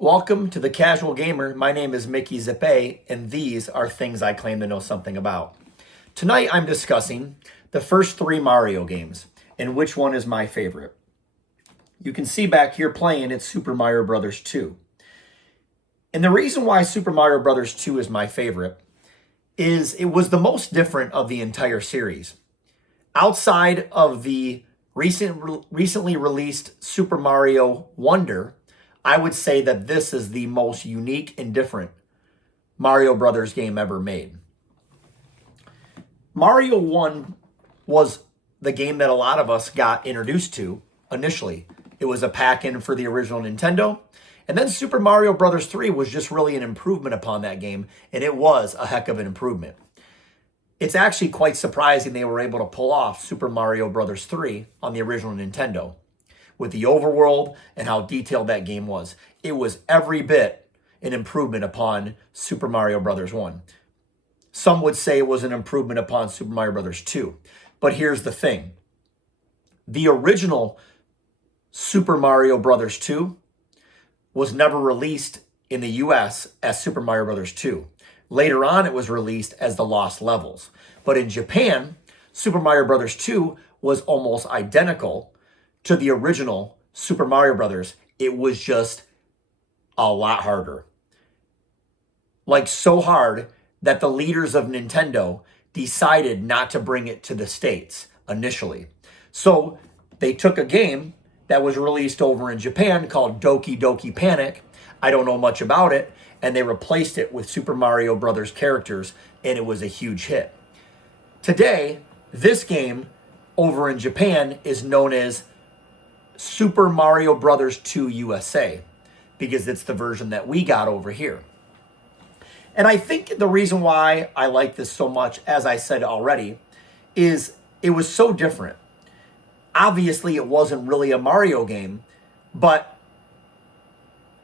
Welcome to the Casual Gamer. My name is Mickey Zippe, and these are things I claim to know something about. Tonight I'm discussing the first three Mario games and which one is my favorite. You can see back here playing it's Super Mario Bros. 2. And the reason why Super Mario Bros. 2 is my favorite is it was the most different of the entire series. Outside of the recently released Super Mario Wonder, I would say that this is the most unique and different Mario Brothers game ever made. Mario 1 was the game that a lot of us got introduced to initially. It was a pack-in for the original Nintendo. And then Super Mario Bros. 3 was just really an improvement upon that game, and it was a heck of an improvement. It's actually quite surprising they were able to pull off Super Mario Bros. 3 on the original Nintendo. With the overworld and how detailed that game was. It was every bit an improvement upon Super Mario Bros. 1. Some would say it was an improvement upon Super Mario Bros. 2. But here's the thing. The original Super Mario Bros. 2 was never released in the US as Super Mario Bros. 2. Later on, it was released as the Lost Levels. But in Japan, Super Mario Bros. 2 was almost identical to the original Super Mario Brothers. It was just a lot harder. Like so hard that the leaders of Nintendo decided not to bring it to the States initially. So they took a game that was released over in Japan called Doki Doki Panic. I don't know much about it. And they replaced it with Super Mario Brothers characters, and it was a huge hit. Today, this game over in Japan is known as Super Mario Bros. 2 USA, because it's the version that we got over here. And I think the reason why I like this so much, as I said already, is it was so different. Obviously, it wasn't really a Mario game, but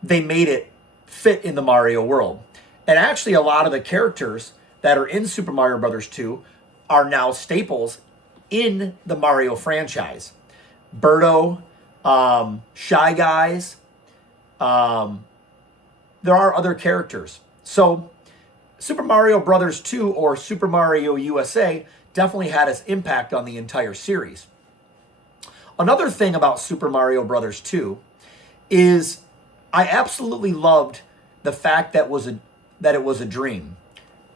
they made it fit in the Mario world. And actually, a lot of the characters that are in Super Mario Bros. 2 are now staples in the Mario franchise. Birdo, Shy Guys. There are other characters. So Super Mario Bros. 2 or Super Mario USA definitely had its impact on the entire series. Another thing about Super Mario Bros. 2 is I absolutely loved the fact that it was a dream.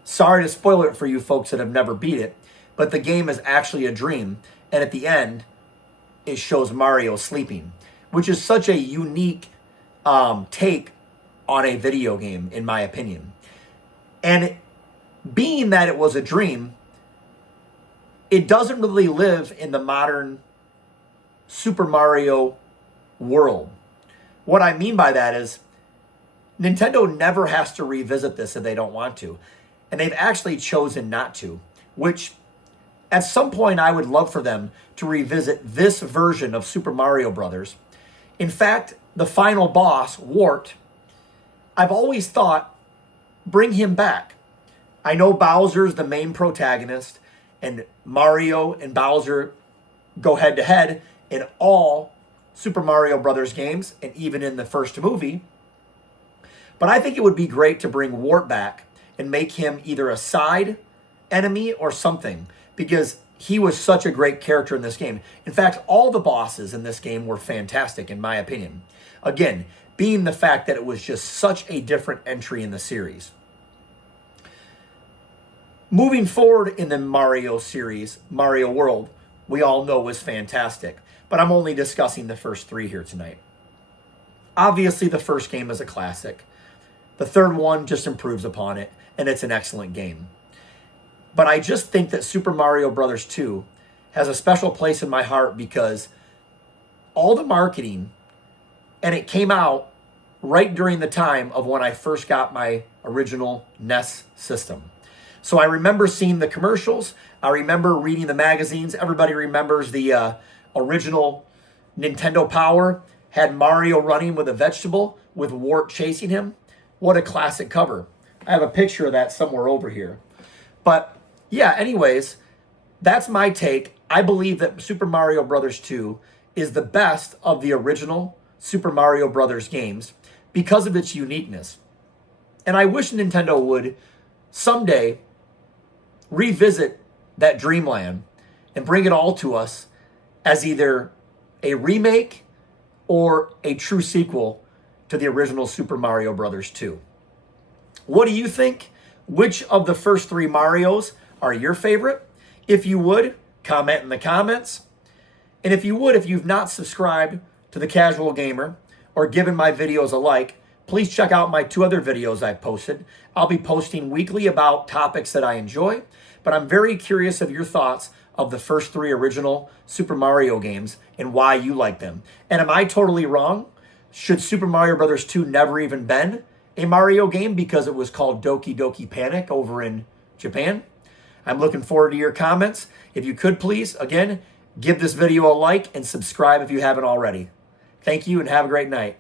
Sorry to spoil it for you folks that have never beat it, but the game is actually a dream. And at the end, it shows Mario sleeping, which is such a unique take on a video game, in my opinion. And being that it was a dream, it doesn't really live in the modern Super Mario world. What I mean by that is Nintendo never has to revisit this if they don't want to. And they've actually chosen not to, which at some point I would love for them to revisit this version of Super Mario Brothers. In fact, the final boss, Wart, I've always thought, bring him back. I know Bowser's the main protagonist, and Mario and Bowser go head to head in all Super Mario Brothers games, and even in the first movie. But I think it would be great to bring Wart back and make him either a side enemy or something, because he was such a great character in this game. In fact, all the bosses in this game were fantastic, in my opinion. Again, being the fact that it was just such a different entry in the series. Moving forward in the Mario series, Mario World, we all know was fantastic. But I'm only discussing the first three here tonight. Obviously, the first game is a classic. The third one just improves upon it, and it's an excellent game. But I just think that Super Mario Bros. 2 has a special place in my heart because all the marketing, and it came out right during the time of when I first got my original NES system. So I remember seeing the commercials. I remember reading the magazines. Everybody remembers the original Nintendo Power had Mario running with a vegetable with Wart chasing him. What a classic cover. I have a picture of that somewhere over here. But yeah, anyways, that's my take. I believe that Super Mario Bros. 2 is the best of the original Super Mario Brothers games because of its uniqueness. And I wish Nintendo would someday revisit that dreamland and bring it all to us as either a remake or a true sequel to the original Super Mario Brothers 2. What do you think? Which of the first three Marios are your favorite? If you would, comment in the comments. And if you've not subscribed to The Casual Gamer or given my videos a like, please check out my 2 other videos I've posted. I'll be posting weekly about topics that I enjoy, but I'm very curious of your thoughts of the first 3 original Super Mario games and why you like them. And am I totally wrong? Should Super Mario Bros. 2 never even been a Mario game because it was called Doki Doki Panic over in Japan? I'm looking forward to your comments. If you could please, again, give this video a like and subscribe if you haven't already. Thank you and have a great night.